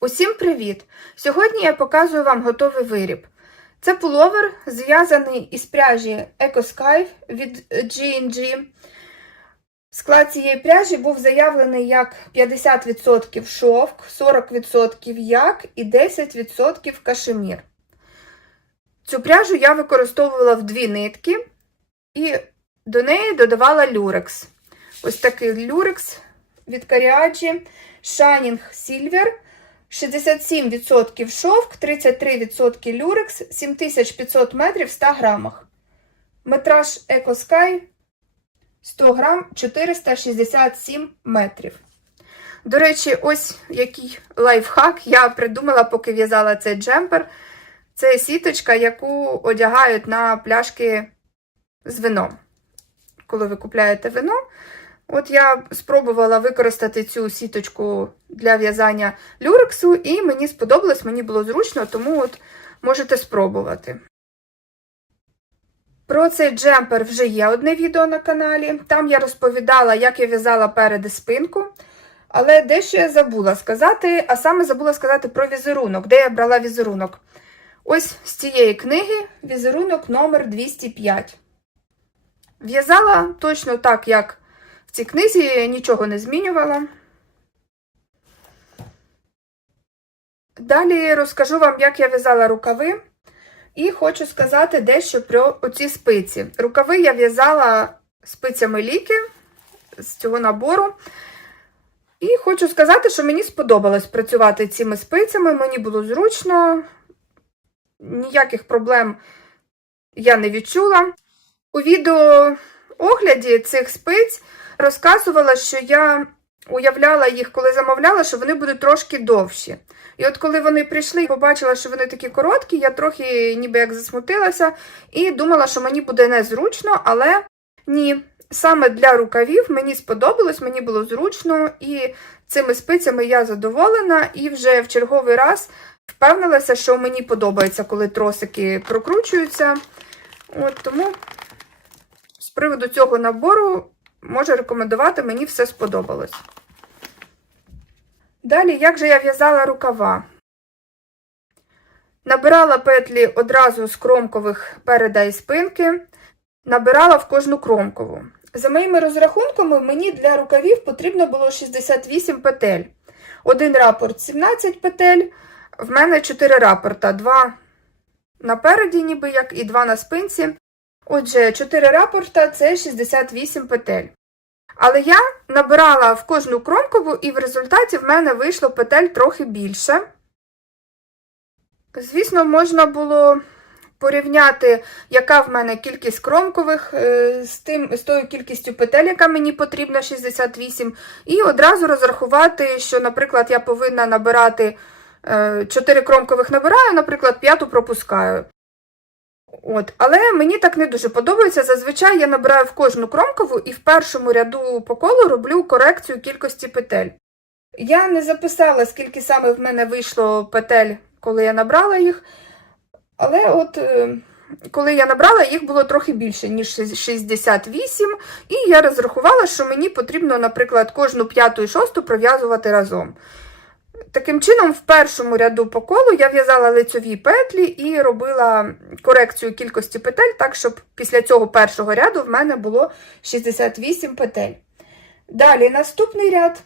Усім привіт! Сьогодні я показую вам готовий виріб. Це пуловер, зв'язаний із пряжі EcoSky від G&G. Склад цієї пряжі був заявлений як 50% шовк, 40% як і 10% кашемір. Цю пряжу я використовувала в дві нитки і до неї додавала люрекс. Ось такий люрекс від Cariaggi Shining Silver. 67% шовк, 33% люрекс, 7500 метрів в 100 грамах. Метраж EcoSky 100 грам 467 метрів. До речі, ось який лайфхак я придумала, поки в'язала цей джемпер. Це сіточка, яку одягають на пляшки з вином. Коли ви купляєте вино, От я спробувала використати цю сіточку для в'язання люрексу, і мені сподобалось, мені було зручно, тому от можете спробувати. Про цей джемпер вже є одне відео на каналі. Там я розповідала, як я в'язала перед спинку. Але дещо я забула сказати, а саме забула сказати про візерунок, де я брала візерунок. Ось з цієї книги візерунок номер 205. В'язала точно так, як в цій книзі нічого не змінювала. Далі розкажу вам, як я в'язала рукави, і хочу сказати дещо про оці спиці. Рукави я в'язала спицями ліки з цього набору. І хочу сказати, що мені сподобалось працювати цими спицями, мені було зручно, ніяких проблем я не відчула. У відео огляді цих спиць розказувала, що я уявляла їх, коли замовляла, що вони будуть трошки довші. І от коли вони прийшли і побачила, що вони такі короткі, я трохи ніби як засмутилася і думала, що мені буде незручно, але ні. Саме для рукавів мені сподобалось, мені було зручно, і цими спицями я задоволена, і вже в черговий раз впевнилася, що мені подобається, коли тросики прокручуються. От Тому з приводу цього набору можу рекомендувати, мені все сподобалось. Далі, як же я в'язала рукава? Набирала петлі одразу з кромкових переда і спинки, набирала в кожну кромкову. За моїми розрахунками, мені для рукавів потрібно було 68 петель. Один рапорт 17 петель, в мене 4 рапорта, 2 напереді, ніби як, і 2 на спинці. Отже, 4 рапорта це 68 петель. Але я набирала в кожну кромкову, і в результаті в мене вийшло петель трохи більше. Звісно, можна було порівняти, яка в мене кількість кромкових з тим, з тою кількістю петель, яка мені потрібна, 68, і одразу розрахувати, що, наприклад, я повинна набирати 4 кромкових набираю, наприклад, 5 пропускаю. От. Але мені так не дуже подобається. Зазвичай я набираю в кожну кромкову і в першому ряду по колу роблю корекцію кількості петель. Я не записала, скільки саме в мене вийшло петель, коли я набрала їх. Але от коли я набрала, їх було трохи більше, ніж 68, і я розрахувала, що мені потрібно, наприклад, кожну п'яту і шосту пров'язувати разом. Таким чином, в першому ряду по колу я в'язала лицьові петлі і робила корекцію кількості петель, так, щоб після цього першого ряду в мене було 68 петель. Далі наступний ряд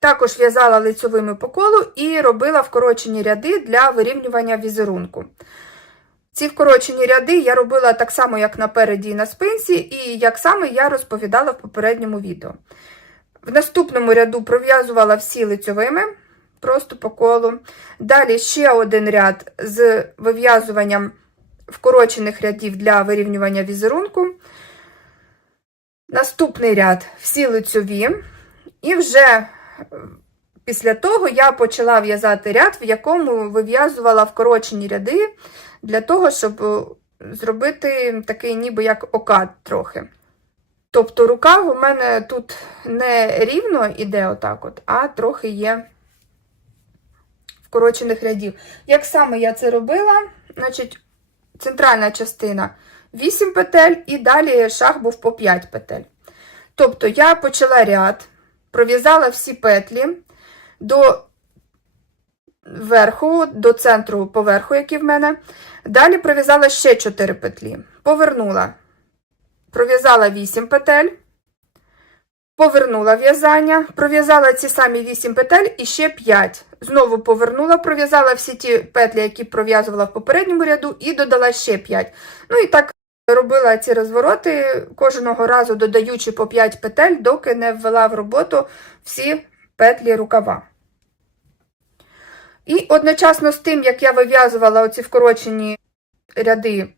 також в'язала лицьовими по колу і робила вкорочені ряди для вирівнювання візерунку. Ці вкорочені ряди я робила так само, як напереді і на спинці, і як саме я розповідала в попередньому відео. В наступному ряду пров'язувала всі лицьовими просто по колу. Далі ще один ряд з вив'язуванням вкорочених рядів для вирівнювання візерунку. Наступний ряд всі лицьові. І вже після того я почала в'язати ряд, в якому вив'язувала вкорочені ряди, для того, щоб зробити такий ніби як окат трохи. Тобто рукав у мене тут не рівно іде отак, от, а трохи є вкорочених рядів. Як саме я це робила, значить, центральна частина 8 петель, і далі шаг був по 5 петель. Тобто, я почала ряд, пров'язала всі петлі до верху до центру поверху, який в мене. Далі пров'язала ще 4 петлі. Повернула, пров'язала 8 петель, повернула в'язання, пров'язала ці самі 8 петель і ще 5. Знову повернула, пров'язала всі ті петлі, які пров'язувала в попередньому ряду, і додала ще 5. Ну і так робила ці розвороти, кожного разу додаючи по 5 петель, доки не ввела в роботу всі петлі рукава. І одночасно з тим, як я вив'язувала оці вкорочені ряди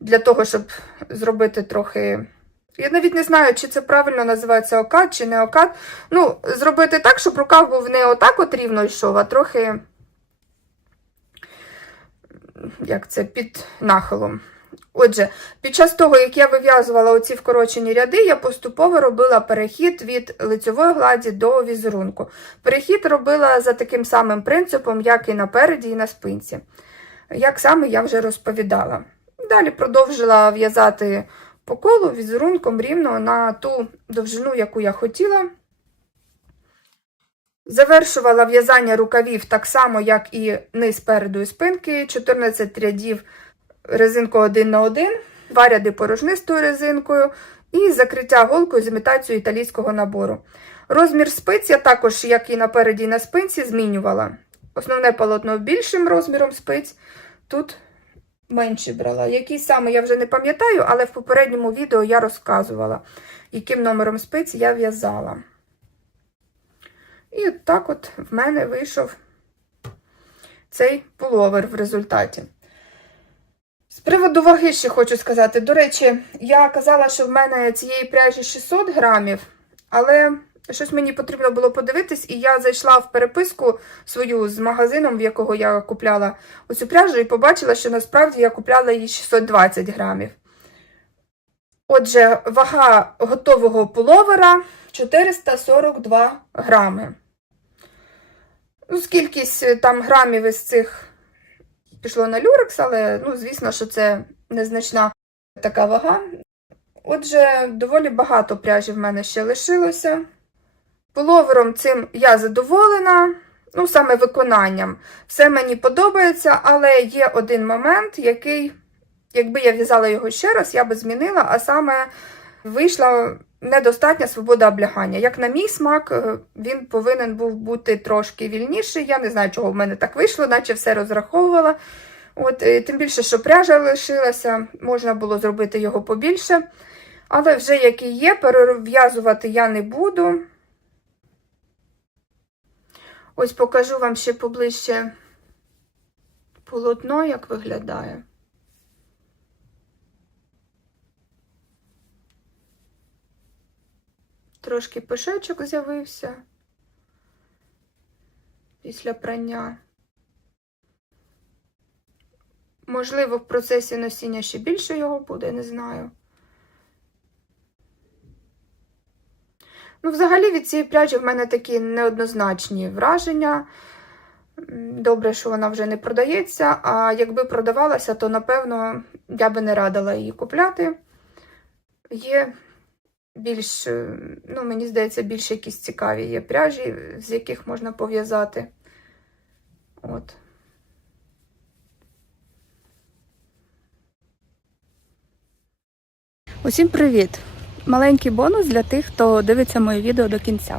для того, щоб зробити трохи. Я навіть не знаю, чи це правильно називається окат, чи не окат. Ну, зробити так, щоб рукав був не отак от рівно йшов, а трохи, як це, під нахилом. Отже, під час того, як я вив'язувала оці вкорочені ряди, я поступово робила перехід від лицьової гладі до візерунку. Перехід робила за таким самим принципом, як і напереді, і на спинці. Як саме я вже розповідала. Далі продовжила в'язати по колу візерунком рівно на ту довжину, яку я хотіла. Завершувала в'язання рукавів так само, як і низ переду і спинки, 14 рядів резинку 1 на 1, два ряди порожнистою резинкою і закриття голкою з імітацією італійського набору. Розмір спиць я також, як і напереді і на спинці, змінювала. Основне полотно більшим розміром спиць, тут менше брала. Який саме я вже не пам'ятаю, але в попередньому відео я розказувала, яким номером спиць я в'язала. І от так от в мене вийшов цей пуловер в результаті. З приводу ваги ще хочу сказати. До речі, я казала, що в мене цієї пряжі 600 грамів, але щось мені потрібно було подивитись, і я зайшла в переписку свою з магазином, в якого я купляла оцю пряжу, і побачила, що насправді я купляла її 620 грамів. Отже, вага готового пуловера 442 грами. Ну, скількись там грамів із цих пішло на люрекс, але, ну, звісно, що це незначна така вага. Отже, доволі багато пряжі в мене ще лишилося. Пуловером цим я задоволена, ну, саме виконанням. Все мені подобається, але є один момент, який, якби я в'язала його ще раз, я би змінила, а саме вийшла недостатня свобода облягання. Як на мій смак, е, він повинен був бути трошки вільніший. Я не знаю, чого в мене так вийшло, наче все розраховувала. От, е, Тим більше, що пряжа лишилася, можна було зробити його побільше. Але вже як і є, перев'язувати я не буду. Ось покажу вам ще поближче полотно, як виглядає. Трошки пишечок з'явився після прання. Можливо, в процесі носіння ще більше його буде, не знаю. Ну, взагалі, від цієї пряжі в мене такі неоднозначні враження. Добре, що вона вже не продається, а якби продавалася, то, напевно, я би не радила її купляти. Є більш, е, ну, мені здається, більш якісь цікаві є пряжі, з яких можна пов'язати. От. Усім привіт! Маленький бонус для тих, хто дивиться моє відео до кінця.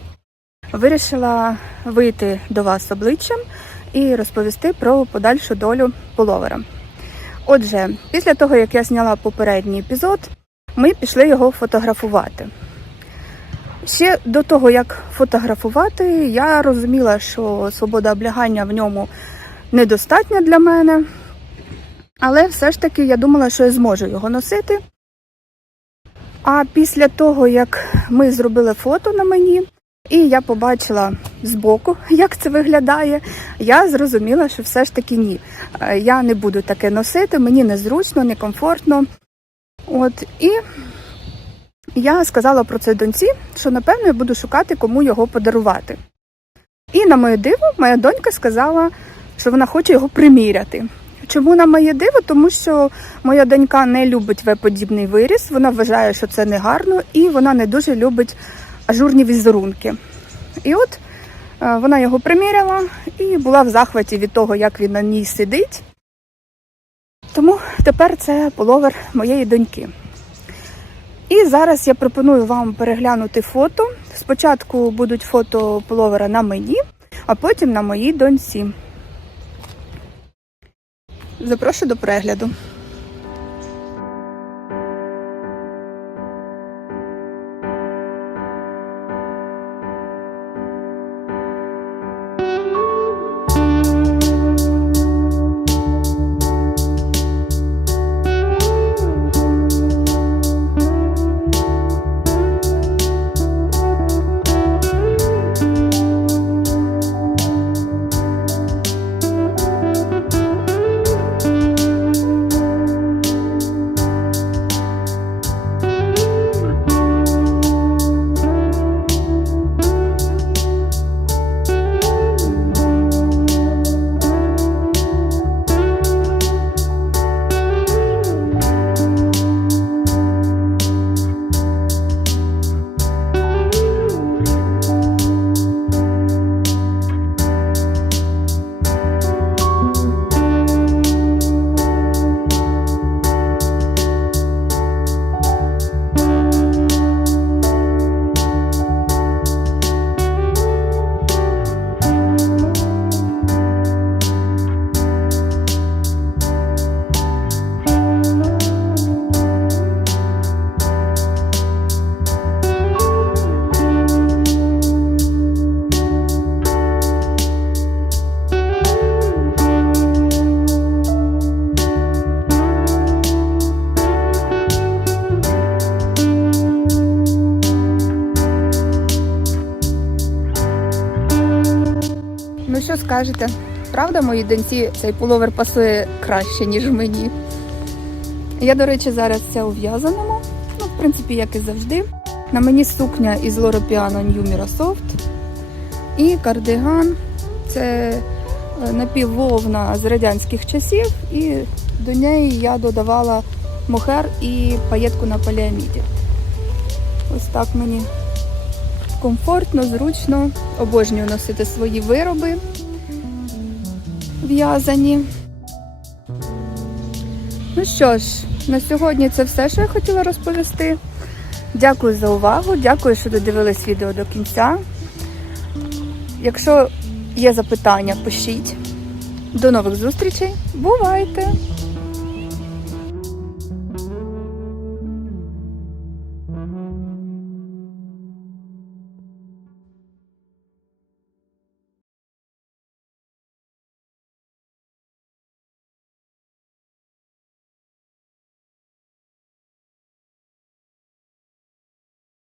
Вирішила вийти до вас обличчям і розповісти про подальшу долю пуловера. Отже, після того, як я зняла попередній епізод, ми пішли його фотографувати. Ще до того, як фотографувати, я розуміла, що свобода облягання в ньому недостатня для мене, але все ж таки я думала, що я зможу його носити. А після того, як ми зробили фото на мені, і я побачила збоку, як це виглядає, я зрозуміла, що все ж таки ні. Е, Я не буду таке носити, мені незручно, некомфортно. От і я сказала про це доньці, що напевно я буду шукати, кому його подарувати. І на моє диво, моя донька сказала, що вона хоче його приміряти. Чому на моє диво? Тому що моя донька не любить В-подібний виріс, вона вважає, що це не гарно, і вона не дуже любить ажурні візерунки. І от Е, Вона його приміряла і була в захваті від того, як він на ній сидить. Тому тепер це половер моєї доньки. І зараз я пропоную вам переглянути фото. Спочатку будуть фото половера на мені, а потім на моїй доньці. Запрошую до перегляду. Ну що скажете? Правда, моїй доньці цей пуловер пасує краще, ніж мені. Я, до речі, зараз вся у в'язаному, ну, в принципі, як і завжди. На мені сукня із Loro Piano New Mira і кардиган. Це е, напіввовна з радянських часів, і до неї я додавала мохер і паєтку на поліаміді. Ось так мені комфортно, зручно. Обожнюю носити свої вироби в'язані. Ну що ж, на сьогодні це все, що я хотіла розповісти. Дякую за увагу, дякую, що додивились відео до кінця. Якщо є запитання, пишіть. До нових зустрічей. Бувайте!